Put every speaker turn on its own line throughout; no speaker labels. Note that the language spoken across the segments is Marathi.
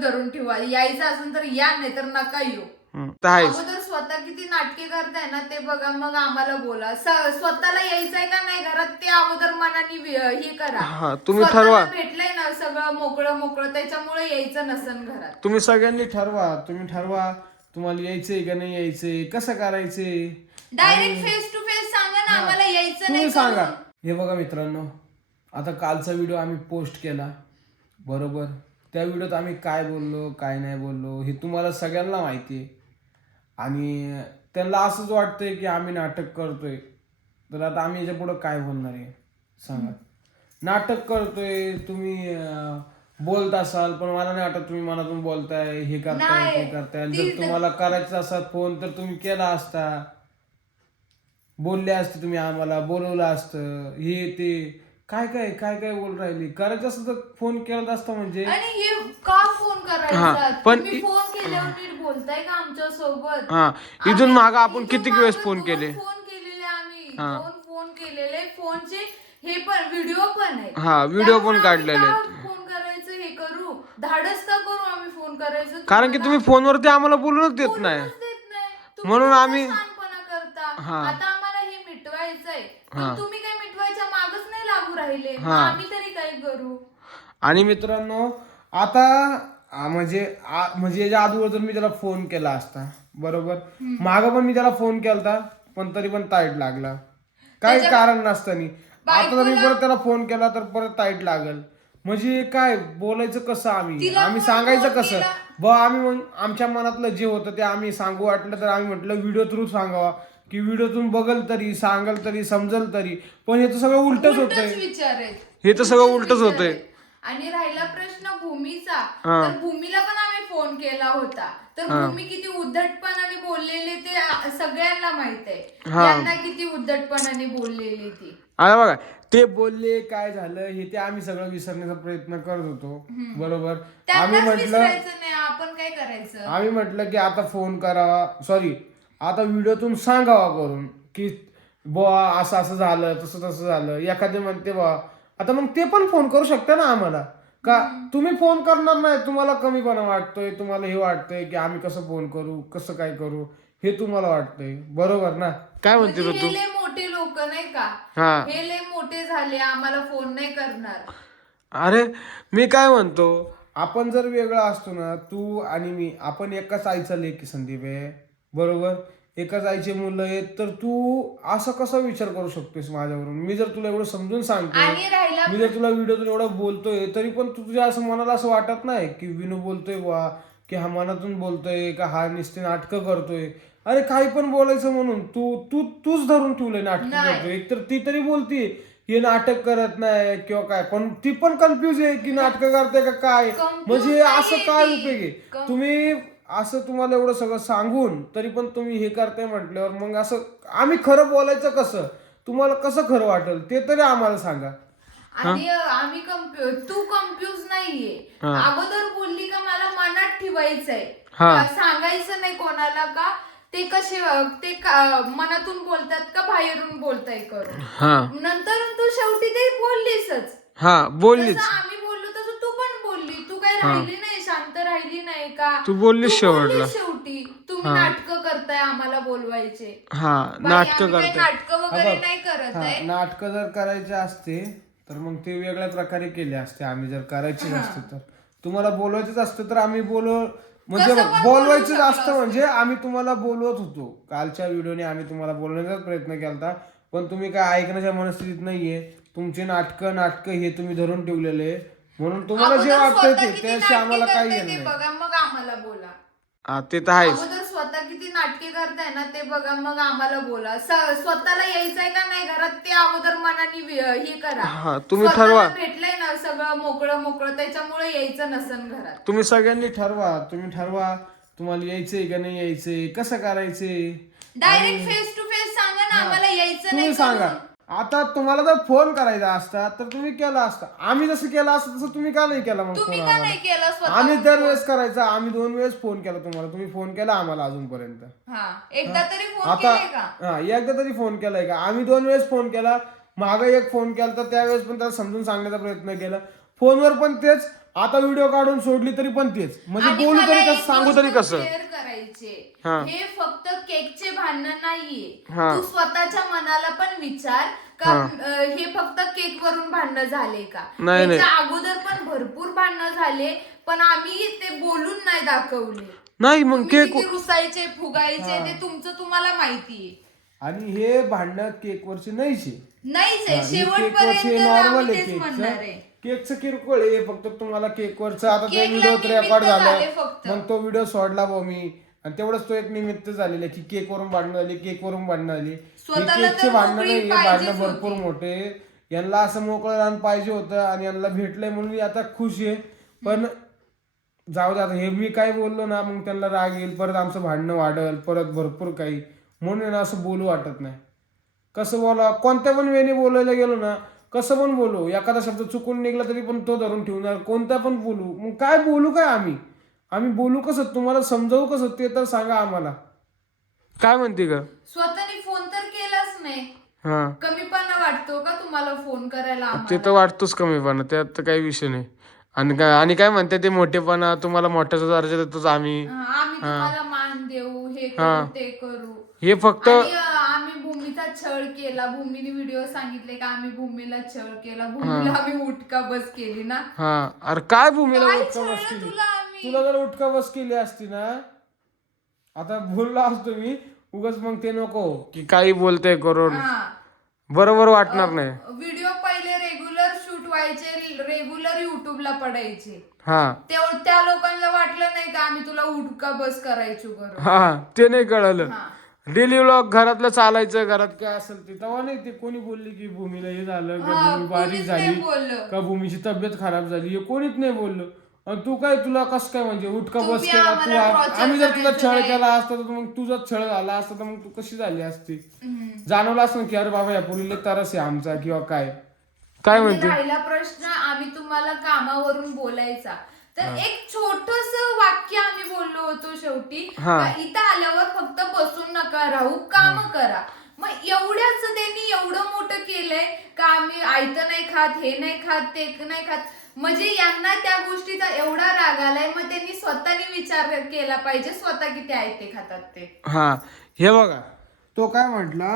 धरून ठेवा. यायचं असेल तर या नाही तर नका येऊ.
हं, तर आहेच.
अगोदर स्वतः किती नाटके करताय ना ते बघा मग आम्हाला बोला. स- स्वतःला यायचंय का नाही घरात ते अगोदर मनाने वि- हे करा.
हा, तुम्ही
स्वतःला
ठरवा.
भेटलंय ना सगळं मोकळं मोकळं त्याच्यामुळे यायचं नसन घरात.
तुम्ही सगळ्यांनी ठरवा. तुम्ही ठरवा तुम्हाला यायचंय का नाही यायचंय कसं करायचंय?
डायरेक्ट फेस टू फेस सांगा ना आम्हाला यायचं
तुम्ही
नाही
सांगा.
करून.
हे बघा मित्रांनो आता कालचा व्हिडिओ आम्ही पोस्ट केला. बरोबर? त्या व्हिडिओत आम्ही काय बोललो काय नाही बोललो हे तुम्हाला सगळ्यांना माहिती आहे. आणि त्यांना असंच वाटतंय की आम्ही नाटक करतोय. तर आता आम्ही याच्या पुढं काय बोलणार आहे? सांगा. नाटक करतोय तुम्ही बोलत असाल पण मला नाही वाटत तुम्ही मनातून बोलताय हे करताय. ते करताय. आणि जर तुम्हाला करायचा असा फोन तर तुम्ही केला असता. बोलले असते तुम्ही आम्हाला बोलवलं असतं. हे ते काय काय काय काय बोल राहिली? करायचं असतं तर फोन केला असता म्हणजे.
आणि हे का फोन
हा,
करायचा
पण
तुम्ही
इ-
फोन केल्यावर नीट बोलताय का आमच्यासोबत
हा इथून माग आपण किती वेळेस फोन केले?
फोन केलेले आम्ही.
हा.
दोन फोन केलेले. फोनचे हे पण व्हिडिओ पण आहे
हा, व्हिडिओ पण काढलेले आहेत.
का फोन करायचं हे करू? धाडस का करू आम्ही फोन करायचं
कारण की तुम्ही फोनवरती आम्हाला बोलूनच देत नाही.
बोलूनच देत नाही. तुम्ही
म्हणून आम्ही-
शहाणपणा करता.
हा.
आता आम्हाला हे मिटवायचंय. पण
हा.
तुम्ही काय मिटवायच्या मागच नाही लागू राहिले. मग
हा.
आम्ही तरी काय करू.
आणि मित्रांनो आता आ, म्हणजे आ, म्हणजे याच्या अगोदर मी त्याला फोन केला असता. बरोबर? माग पण मी त्याला फोन केलता पण तरी पण ताईट लागला. काही कारण नसतानी आता जर मी परत त्याला फोन केला तर परत ताईट लागल. म्हणजे काय बोलायचं कसं आम्ही? आम्ही सांगायचं कसं?
केला.
ब आम्ही मग आमच्या मनातलं जे होतं ते आम्ही सांगू वाटलं तर आम्ही म्हटलं व्हिडिओ थ्रू सांगावा. की व्हिडिओतून बघल तरी सांगल तरी समजल तरी पण हे तर सगळं उलटच होतंय.
उलटच विचार आहेत.
हे तर सगळं
उलटच विचार
होतंय.
आहेत. आणि राहिला प्रश्न भूमीचा.
हा.
तर भूमीला पण आम्ही फोन केला होता. तर भूमी किती उद्धटपणाने बोललेले ते आ- सगळ्यांना माहीत आहे.
हा.
यांना किती उद्धटपणाने बोललेली ती.
आता बघा ते बोलले काय झालं हे ते आम्ही सगळं विसरण्याचा प्रयत्न करत होतो. बरोबर? आम्ही
त्यांनाच
म्हटलं
विसरायचं नाही आपण काय करायचं?
आम्ही म्हटलं की आता फोन करावा. सॉरी आता व्हिडिओतून सांगावा करून की बुवा असं असं झालं तसं तसं झालं. एखादे म्हणते बा आता मग ते पण फोन करू शकता ना आम्हाला. का तुम्ही फोन करणार नाही तुम्हाला कमीपणा वाटतोय तुम्हाला हे वाटतंय की आम्ही कसं फोन करू कसं काय करू हे तुम्हाला वाटतंय. बरोबर ना? काय म्हणते
म्हणजे
ऋतू
लय मोठे लोक नाही का?
हा.
हे लय मोठे झाले आम्हाला फोन नाही करणार.
अरे मी काय म्हणतो? आपण जर वेगळा असतो ना तू आणि मी आपण एकाच आईचा लेख संदीप आहे. बरोबर? एकाच आईचे मुलं आहेत तर तू असं कसा विचार करू शकतोस माझ्यावरून? मी जर तुला एवढं समजून सांगतो
राहिला
मी जर तुला व्हिडिओतून एवढं बोलतोय तरी पण तू तुझ्या असं मनाला असं वाटत नाही की विनू बोलतोय बा की हा मनातून बोलतोय का हा नुसते नाटकं करतोय? अरे काही पण बोलायचं म्हणून तू तू तूच धरून ठेवलंय नाटक
नाही.
करतोय. एक तर ती तरी बोलती हे नाटक करत नाही किंवा काय पण ती पण कन्फ्युज आहे की नाटक करते का काय? म्हणजे असं काय
ती.
उपयोग आहे? तुम्ही असं तुम्हाला एवढं सगळं सांगून तरी पण तुम्ही हे करताय म्हटल्यावर मग असं आम्ही खरं बोलायचं कसं? तुम्हाला कसं खरं वाटेल? ते तरी आम्हाला सांगा.
आणि आम्ही कम्प्यू तू कम्प्युज नाहीये. अगोदर बोलली का मला मनात ठेवायचंय.
हा.
का सांगायचं नाही कोणाला का? ते कसे ते का- मनातून बोलतात का बाहेरून बोलताय करून?
हा.
नंतर तू शेवटी ते बोललीसच.
हा बोललीच.
जसं आम्ही बोललो तसं तू पण बोलली. तू काय राहिली नाही शांत राहिली नाही का?
तू बोललीस शेवटला.
शेवटी. तुम्ही नाटकं करताय आम्हाला बोलवायचे.
हा नाटक
नाटकं वगैरे नाही करत आहे.
नाटक जर करायचे असते तर मग ते वेगळ्या प्रकारे केले असते. आम्ही जर करायचे असते तर. तुम्हाला बोलवायचंच असतं तर आम्ही बोलव म्हणजे बोलवायचंच असतं म्हणजे आम्ही तुम्हाला बोलवत होतो. कालच्या व्हिडिओने आम्ही तुम्हाला बोलवण्याचाच प्रयत्न केला पण तुम्ही काय ऐकण्याच्या मनस्थितीत नाहीये. तुमचे नाटकं नाटकं हे तुम्ही धरून ठेवलेले. आहे. म्हणून तुम्हाला जे
अगोदर
वाटतंय
स्वतः
ते
किती
त्याशी
नाटके
आम्हाला काही घेणं नाही.
बघा मग आम्हाला बोला.
हा ते तर आहेच.
अगोदर स्वतः किती नाटके करताय ना ते बघा मग आम्हाला बोला. स- स्वतःला यायचंय का नाही घरात ते अगोदर मनाने वि- हे करा.
हा, तुम्ही
स्वतःला
ठरवा.
भेटलंय ना सगळं मोकळं मोकळं त्याच्यामुळे यायचं नसन घरात.
तुम्ही सगळ्यांनी ठरवा. तुम्ही ठरवा तुम्हाला यायचंय का नाही यायचंय कसं करायचंय?
डायरेक्ट फेस टू फेस सांगा ना आम्हाला यायचं
तुम्ही
नाही
सांगा.
करून.
आता तुम्हाला जर फोन करायचा असता तर तुम्ही केला असता. आम्ही जसं केलं असतं तसं तुम्ही का नाही केला मग फोन
तुम्ही का
आम्हाला?
नाही केलं स्वतः
आम्ही दरवेळेस करायचा आम्ही दोन वेळेस फोन केला तुम्हाला. तुम्ही फोन केला आम्हाला अजूनपर्यंत.
हा एकदा तरी फोन
आता
का?
हा एकदा तरी फोन केलाय का? आम्ही दोन वेळेस फोन केला. मागे एक फोन केला तर त्यावेळेस पण त्याला समजून सांगण्याचा प्रयत्न केला. फोनवर पण तेच आता व्हिडिओ काढून सोडली तरी पण तेच. म्हणजे
आणि
बोलू
मला
तरी
एक
कसं सांगू
गोष्ट
तरी कसं?
clear करायचे
हा.
हे फक्त केकचे भांडण नाहीये.
हा.
तू स्वतःच्या मनाला पण विचार का अं, हे फक्त केक वरून भांडणं झाले का?
नाही, नाही.
याच्या अगोदर पण भरपूर भांडणं झाले पण आम्ही ते बोलून नाही दाखवले.
नाही मग
तुम्ही
केक
किती रुसायचे फुगायचे ते तुमचं तुम्हाला माहितीये
आणि हे भांडणं केकवरचे नाहीचे
नाहीच आहे. शेवटपर्यंत
नॉर्मल आहे
तेच म्हणणार आहे.
केकचं किरकोळ आहे फक्त तुम्हाला केकवरचं. आता ते व्हिडिओ
निमित्त
रेकॉर्ड झालं.
झाले फक्त.
मग तो व्हिडिओ सोडला भाऊ मी. आणि तेवढंच तो एक निमित्त झालेला की केक वरून भांडणं झाली केक वरून भांडणं झाली. हे
स्वतःला तर
केकचे भांडणं
मोकळी
नाही हे
पाहिजेच
भांडणं भरपूर
होती.
मोठे. यांना असं मोकळं रान पाहिजे होतं आणि यांना भेटलंय म्हणून मी आता खुश आहे. पण जाऊ दे आता हे मी काय बोललो ना मग त्यांना राग येईल परत आमचं भांडणं वाढल परत भरपूर काही. म्हणून आहे ना असं बोलू वाटत नाही. कसं बोला कोणत्या पण वेळेने बोलायला गेलो ना कसं पण बोलू एखादा शब्द चुकून निघला तरी पण तो धरून ठेवणार कोणता पण बोलू. मग काय बोलू काय आम्ही? आम्ही बोलू कसं? तुम्हाला समजावू कसं? ते तर सांगा आम्हाला. काय म्हणते का
स्वतःने फोन तर केलाच नाही.
हा.
कमीपणा वाटतो का तुम्हाला फोन करायला
ते
आम्हाला?
तर वाटतोच कमीपणा त्यात तर काही विषय नाही. आणि काय आणि काय म्हणते ते मोठेपणा तुम्हाला मोठ्याचा दर्जा देतोच आम्ही.
हा, आम्ही तुम्हाला मान देऊ हे
हा.
करू ते करू.
हे फक्त
आणि अं, आम्ही भूमीचा छळ केला. भूमीने व्हिडिओ सांगितले का आम्ही भूमीला छळ केला. भूमीला आम्ही उठका बस केली ना.
हा. अरे काय भूमीला
काय
उठका बस
छळलं
केली?
तुला आम्ही?
तुला जर उठका बस केली असती ना आता बोललो असतो मी उगाच मग ते नको की काही बोलते करून.
हा.
बरोबर वाटणार नाही.
व्हिडिओ पहिले रेग्युलर शूट व्हायचे रेग्युलर युट्यूबला पडायचे.
हा.
तेव्हा त्या लोकांना वाटलं नाही का आम्ही तुला उठका बस करायचो करू
हा ते नाही कळलं.
हा.
डेली व्लॉग घरातलं चालायचं घरात काय असेल ते तेव्हा नाही ते कोणी बोलली की भूमीला हे झालं का
हा,
भूमी बारीक
कोणीच
झाली
बोललं.
का भूमीची तब्येत खराब झाली हे कोणीच नाही बोललो. आणि तू काय तुला कस काय म्हणजे उठका
तुम्ही
बस केला तू
आम्हाला
आ-
torture
आम्ही जर तुला
करायचं
छळ
नाही.
केला असता तर मग तुझा छळ झाला असता तर मग तू कशी झाली असती. जाणवलं असं की अरे बाबा या पुरीले तरस आहे आमचा किंवा काय. काय
आणि
म्हणते?
राहिला प्रश्न आम्ही तुम्हाला कामावरून बोलायचा. तर एक छोटस वाक्य आम्ही बोललो होतो शेवटी
हा.
का इथं आल्यावर फक्त बसून नका राहू काम करा. मग एवढ्याच त्यांनी एवढं मोठं केलंय का आम्ही आयत नाही खात हे नाही खात ते नाही खात? म्हणजे यांना त्या गोष्टीचा एवढा राग आलाय मग त्यांनी स्वतःने विचार केला पाहिजे स्वतः किती आयते खातात ते.
हा. हे बघा. तो काय म्हटला?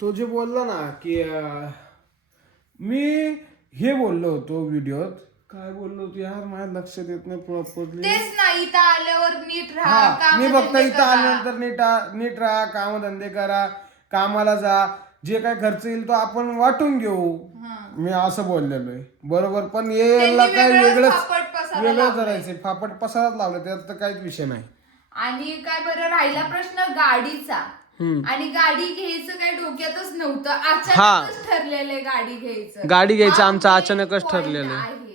तो जे बोलला ना की अं, मी हे बोललो होतो व्हिडिओत काय बोललो होतो यार माझ्या लक्षात येत नाही प्रॉपरली
तेच ना इथं आल्यावर नीट राहा
हा
काम
मी फक्त इथं आल्यानंतर नीट नीट राहा कामधंदे करा कामाला जा. जे काय खर्च येईल तो आपण वाटून घेऊ. मी असं बोललेलो आहे. बरोबर? पण याला काय
वेगळंच
वेगळंच
फापट पसारा
वेगळं
लावलाय.
करायचं फापट पसाराच लावलं त्यात तर काहीच विषय नाही.
आणि काय बरं राहिला प्रश्न गाडीचा.
हम्म.
आणि गाडी घ्यायचं काही डोक्यातच नव्हतं.
हा.
अचानकच ठरलेलं आहे गाडी घ्यायचं.
गाडी घ्यायचं
हा
आमचं
main
अचानकच
point
ठरलेलं आहे.
आहे.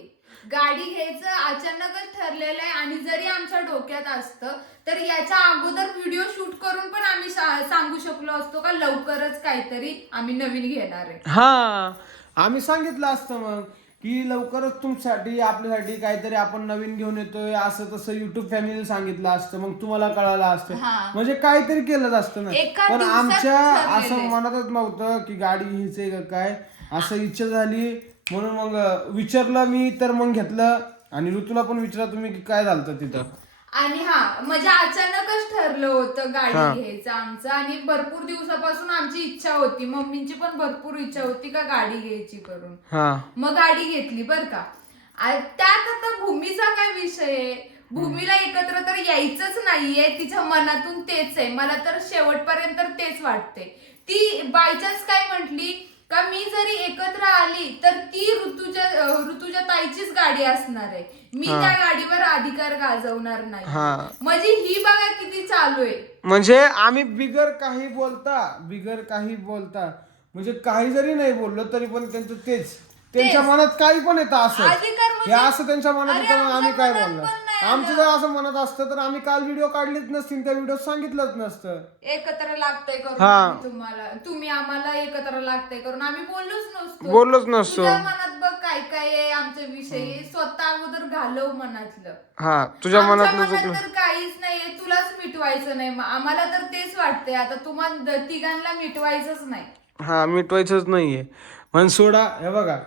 गाडी घ्यायचं अचानकच ठरलेलं आहे आणि जरी आमच्या डोक्यात असतं तर याच्या अगोदर व्हिडिओ शूट करून पण आम्ही सांगू शकलो असतो का लवकरच काहीतरी आम्ही नवीन घेणार आहे
हा आम्ही सांगितलं असतं मग की लवकरच तुमच्यासाठी आपल्यासाठी काहीतरी आपण नवीन घेऊन येतोय असं तसं युट्यूब फॅमिली सांगितलं असतं मग तुम्हाला कळालं असतं. म्हणजे काहीतरी केलंच असतं ना पण आमच्या असं
आहे.
मनातच नव्हतं की गाडी घ्यायचंय काय असं इच्छा झाली म्हणून मग विचारलं मी तर मग घेतलं. आणि ऋतूला पण विचारलं तुम्ही की काय झालं तिथं.
आणि हा म्हणजे अचानकच ठरलं होतं गाडी घ्यायचं आमचं. आणि भरपूर दिवसापासून आमची इच्छा होती. मम्मींची पण भरपूर इच्छा होती का गाडी घ्यायची करून.
हा.
मग गाडी घेतली बर का. आ- त्यात आता भूमीचा काय विषय आहे? भूमीला एकत्र तर यायचंच नाहीये. तिच्या मनातून तेच आहे. मला तर शेवटपर्यंत तेच वाटते ती बायचान्स काय म्हटली? का मी जरी एकत्र आली तर ती ऋतूच्या अं, ऋतूच्या ताईचीच गाडी असणार आहे. मी त्या गाडीवर अधिकार गाजवणार नाही.
हा.
म्हणजे ही बघा किती चालू आहे.
म्हणजे आम्ही बिगर काही बोलता बिगर काही बोलता म्हणजे काही जरी नाही बोललो तरी पण त्यांचं तेच. त्यांच्या मनात काही पण येतं असं
अधिकार
हे
म्हणजे
असं त्यांच्या मनात
अरे
येतं मग आम्ही
आमच्या
काय
मनात
बोलणार?
पण नाही
आमचं जर असं मनात असतं तर आम्ही काल व्हिडिओ काढलीच नसतील त्या व्हिडिओ सांगितलंच नसतं.
एकत्र लागतंय करून
हा.
आम्ही तुम्हाला. तुम्ही आम्हाला एकत्र लागतंय करून. आम्ही बोललोच नसतो.
बोललोच नसतो.
तुझ्या मनात बघ काय काय आहे आमच्या विषयी. स्वतः अगोदर घालव मनातलं.
हा तुझ्या
आमच्या
मनातलं
मनात
चुकलं.
तर काहीच नाहीये. तुलाच मिटवायचं नाही. मग आम्हाला तर तेच वाटतंय. आता तुम्हाला तिघांना मिटवायचंच नाही.
हा मिटवायचंच नाहीये. पण सोडा हे बघा.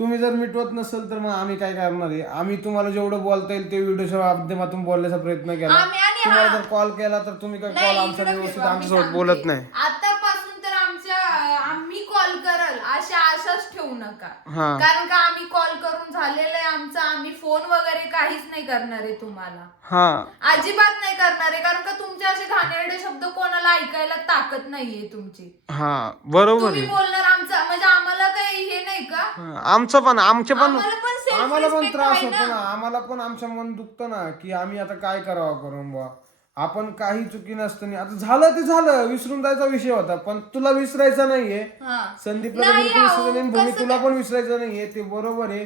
तुम्ही जर मिटवत नसेल तर मग आम्ही काय करणार आहे? आम्ही तुम्हाला जेवढं बोलता येईल ते व्हिडिओच्या माध्यमातून बोलण्याचा प्रयत्न केला.
आम्ही आणि
तुम्हाला
हा-
जर कॉल केला तर तुम्ही काय
नाही,
कॉल आमचा
इकडं
व्यवस्थित आमच्यासोबत
सांगते.
बोलत नाही.
आतापासून तर आमच्या आम्ही कॉल करल अशा आशाच ठेवू नका.
हा.
कारण का आम्ही कॉल करून झालेलं आहे आमचं आम्ही फोन वगैरे काहीच नाही करणार आहे तुम्हाला.
हा.
अजिबात नाही करणार आहे कारण का तुमचे असे घाणेरडे शब्द कोणाला ऐकायला ताकद नाहीये तुमची.
हा बरोबर
तुम्ही
आहे.
बोलणार आमचा म्हणजे आम्हाला काही हे नाही का
हा, आमचं पण आमचे पण
आम्हाला पण self
आम्हाला पण
respect
त्रास होतो
ना.
आम्हाला पण आमचं मन दुखतं ना की आम्ही आता काय करावं करून बुवा आपण काही चुकी नसताना आता झालं ते झालं विसरून जायचा विषय होता पण तुला विसरायचा नाहीये
हा.
संदीपला
नाही
बिलकुल
अहो,
विसरायचं नाही भूमी
कसं
तुला पण विसरायचं नाहीये ते बरोबर आहे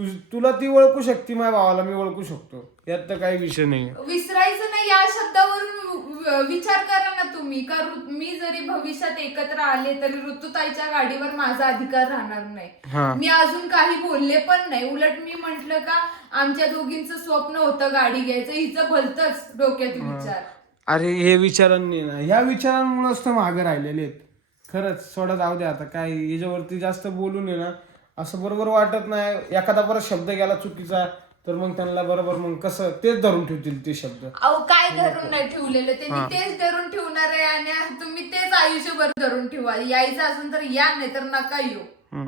तु तुला ती ओळखू शकते माझ्या भावाला मी ओळखू शकतो. यात तर काही विषय नाही.
विसरायचं नाही या शब्दावरून विचार करा ना तुम्ही. का ऋ- मी जरी भविष्यात एकत्र आले तरी ऋतुताईच्या गाडीवर माझा अधिकार राहणार
हा.
नाही मी अजून काही बोलले पण नाही. उलट मी म्हंटल का आमच्या दोघींचं स्वप्न होतं गाडी घ्यायचं. हिचं भलतच डोक्यात विचार.
अरे हे विचारांनी ना ह्या विचारांमुळेच तर मागे राहिलेले आहेत. खरंच सोडा जाऊ दे आता. काय याच्यावरती जास्त बोलून आहे ना. असं बरोबर वाटत नाही. एखादा परत शब्द गेला चुकीचा तर मग त्यांना बरोबर मग कसं? तेच धरून ठेवतील ते शब्द.
अहो काय धरून नाही ठेवलेलं? त्यांनी तेच धरून ठेवणार आहे आणि तुम्ही तेच आयुष्यभर धरून ठेवा. यायचं असेल तर या नाही तर नका येऊ.